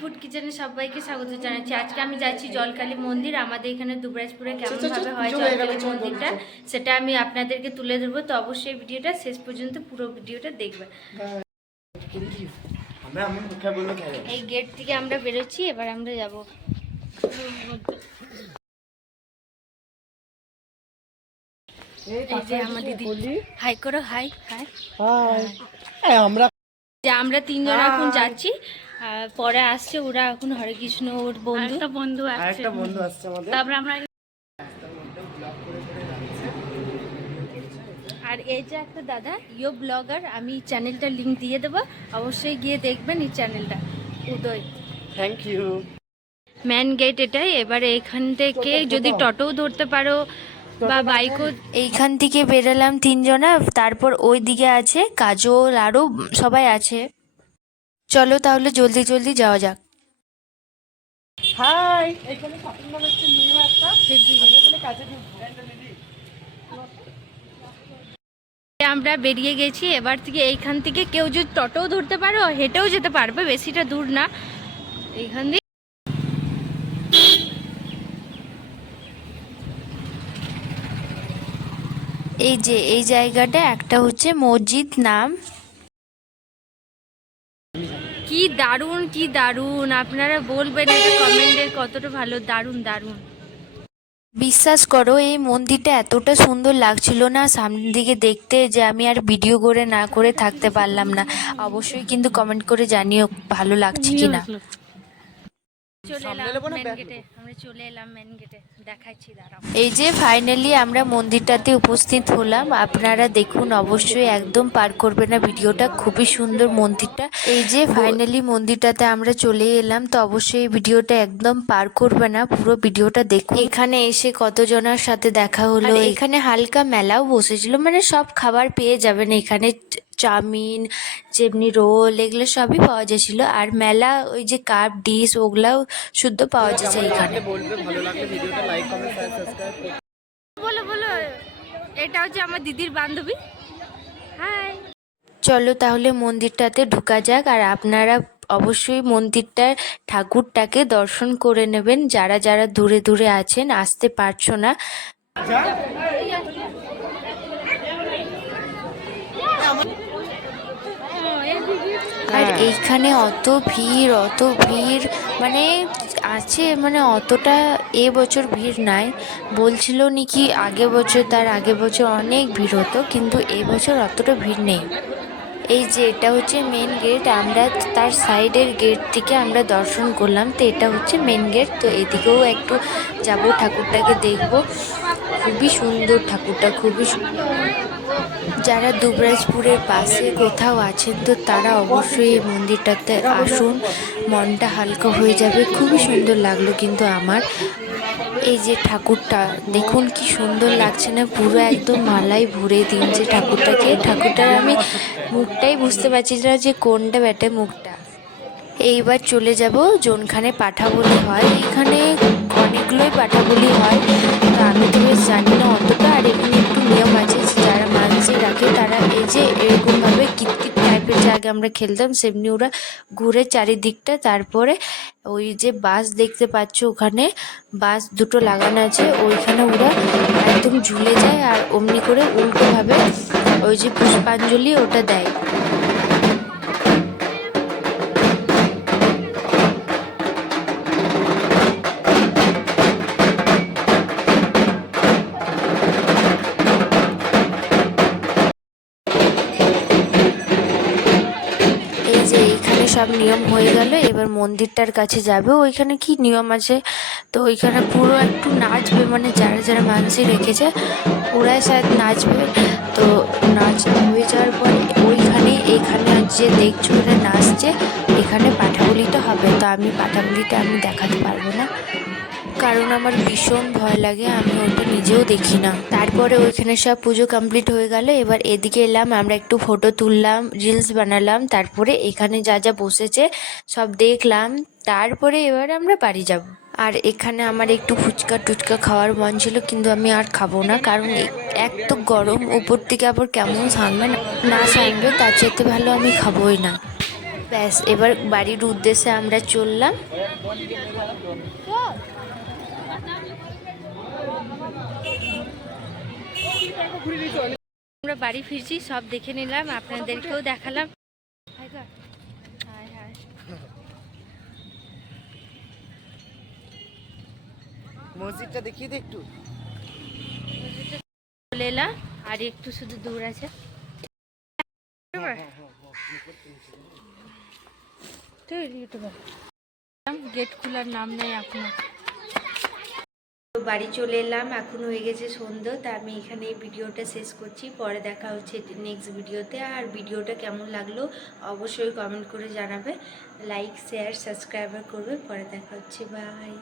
Food কিচেনে সবাইকে স্বাগত জানাচ্ছি। আজকে আমি যাচ্ছি জলকালী মন্দির। আমাদের এখানে দুবরাজপুরে কেমনভাবে হয় জলকালী মন্দিরটা সেটা আমি আপনাদেরকে তুলে ধরবো। তো অবশ্যই ভিডিওটা শেষ পর্যন্ত পুরো ভিডিওটা দেখবেন। এই গেট থেকে আমরা বেরোচ্ছি, এবার আমরা যাব। এই যে আমার দিদি, হাই করো, হাই হাই হাই। আমরা তিনজন এখন যাচ্ছি, পরে আসছে ওরা। এখন হরে কৃষ্ণ ওর বন্ধু আসছে আমাদের। তারপরে আমরা আর এই যে একটা দাদা ইয়ো ব্লগার, আমি চ্যানেলটার লিংক দিয়ে দেবো, অবশ্যই গিয়ে দেখবেন এই চ্যানেলটা। উদয়, থ্যাংক ইউ। মেন গেট এটাই। এবারে এখান থেকে যদি টোটোও ধরতে পারো বা বাইকও। এইখান থেকে বেরোলাম তিনজনা, তারপর ওই দিকে আছে কাজল, আরও সবাই আছে। চলো তাহলে জলদি জলদি যাওয়া যাক। হাই, এখানে শপিং মল হচ্ছে নিউ একটা। আমরা কাজে আমরা বেরিয়ে গেছি। এবার থেকে এইখান থেকে কেউ যদি টোটোও ধরতে পারো হেঁটেও যেতে পারবে, বেশিটা দূর না এইখান থেকে। এই যে এই জায়গাটা একটা হচ্ছে মসজিদ নাম। কি দারুণ, কি দারুণ! আপনারা বলবেন এটা কমেন্টে কতটা ভালো। দারুণ দারুণ। বিশ্বাস করো এই মন্দিরটা এতটা সুন্দর লাগছিল না সামনের দিকে দেখতে, যে আমি আর ভিডিও করে না করে থাকতে পারলাম না। অবশ্যই কিন্তু কমেন্ট করে জানিও ভালো লাগছে কিনা। এই যে ফাইনালি আমরা মন্দিরটাতে উপস্থিত হলাম। আপনারা দেখুন, অবশ্যই একদম পার করবে না ভিডিওটা, খুবই সুন্দর মন্দিরটা। এই যে ফাইনালি মন্দিরটাতে আমরা চলে এলাম, তো অবশ্যই ভিডিওটা একদম পার করবে না, পুরো ভিডিওটা দেখুন। এখানে এসে কতজনের সাথে দেখা হলো। এখানে হালকা মেলাও বসেছিল, মানে সব খাবার পেয়ে যাবেন এখানে। চাউমিন, যেমনি রোল, এগুলো সবই পাওয়া যাচ্ছিল। আর মেলা ওই যে কাপ ডিশ ওগুলাও শুদ্ধ পাওয়া যাচ্ছে এখানে। বলো বলো, এটা হচ্ছে আমার দিদির বান্ধবী। হাই। চলো তাহলে মন্দিরটাতে ঢোকা যাক। আর আপনারা অবশ্যই মন্দিরটার ঠাকুরটাকে দর্শন করে নেবেন, যারা যারা দূরে দূরে আছেন, আসতে পারছো না। আর এইখানে অত ভিড় মানে আছে, মানে অতটা এবছর ভিড় নাই। বলছিল নাকি আগে বছর, তার আগে বছর অনেক ভিড় হতো, কিন্তু এবছর অতটা ভিড় নেই। এই যে এটা হচ্ছে মেন গেট, আমরা তার সাইডের গেট থেকে আমরা দর্শন করলাম। তো এটা হচ্ছে মেন গেট, তো এদিকেও একটু যাব, ঠাকুরটাকে দেখব। খুবই সুন্দর ঠাকুরটা, খুবই সুন্দর। যারা দুবরাজপুরের পাশে কোথাও আছেন তো তারা অবশ্যই এই মন্দিরটাতে আসুন, মনটা হালকা হয়ে যাবে। খুবই সুন্দর লাগলো কিন্তু আমার। এই যে ঠাকুরটা দেখুন কি সুন্দর লাগছে না, পুরো একদম মালাই ভরে দিয়েছে ঠাকুরটাকে। ঠাকুরটার আমি মুখটাই বুঝতে পারছি না যে কোনটা বেটে মুখটা। এইবার চলে যাব যোনখানে পাঠা বলি হয়। এখানে অনেকগুলোই পাঠা বলি হয়, তো আমি তো বেশ জানি না অতটা। আর এখানে একটু নিয়ম আছে, যারা মানসি রাখে তারা এই যে এরকমভাবে কিতকিত টাইপের, যে আগে আমরা খেলতাম সেমনি ওরা ঘুরে চারিদিকটা। তারপরে ওই যে বাস দেখতে পাচ্ছ, ওখানে বাস দুটো লাগানো আছে, ওইখানে ওরা একদম ঝুলে যায় আর অমনি করে উল্টোভাবে ওই যে পুষ্পাঞ্জলি ওটা দেয়। সব নিয়ম হয়ে গেল, এবার মন্দিরটার কাছে যাবে। ওইখানে কি নিয়ম আছে, তো ওইখানে পুরো একটু নাচবে, মানে যারা যারা মানসি রেখেছে ওরাই শায়দ নাচবে। তো নাচ হয়ে যাওয়ার পর এখানে যে দেখছো ওরা নাচছে, এখানে পাঠাবলিটা হবে। তো আমি পাঠাবলিটা আমি দেখাতে পারবো না, কারণ আমার ভীষণ ভয় লাগে, আমি ওটা নিজেও দেখি না। তারপরে ওইখানে সব পুজো কমপ্লিট হয়ে গেল। এবার এদিকে এলাম, আমরা একটু ফটো তুললাম, রিলস বানালাম। তারপরে এখানে যা যা বসেছে সব দেখলাম। তারপরে এবার আমরা বাড়ি যাব। আর এখানে আমার একটু ফুচকা টুচকা খাওয়ার মন ছিল, কিন্তু আমি আর খাবো না, কারণ এক তো গরম, উপর থেকে আবার কেমন সামনে না সামবে, তার চাইতে ভালো আমি খাবোই না। ব্যাস এবার বাড়ির উদ্দেশ্যে আমরা চললাম। আমরা বাড়ি ফিরছি, সব দেখে নিলাম, আপনাদেরকেও দেখালাম। মসজিদটা দেখিয়ে দে একটু। চলে এলাম, আর একটু শুধু দূর আছে। গেট খোলার নাম নেই এখনো। বাড়ি চলে এলাম, এখন হয়ে গেছে সন্ধ্যা। তা আমি এখানে এই ভিডিওটা শেষ করছি, পরে দেখা হচ্ছে নেক্সট ভিডিওতে। আর ভিডিওটা কেমন লাগলো অবশ্যই কমেন্ট করে জানাবে, লাইক শেয়ার সাবস্ক্রাইব করবে। পরে দেখা হচ্ছে, বাই।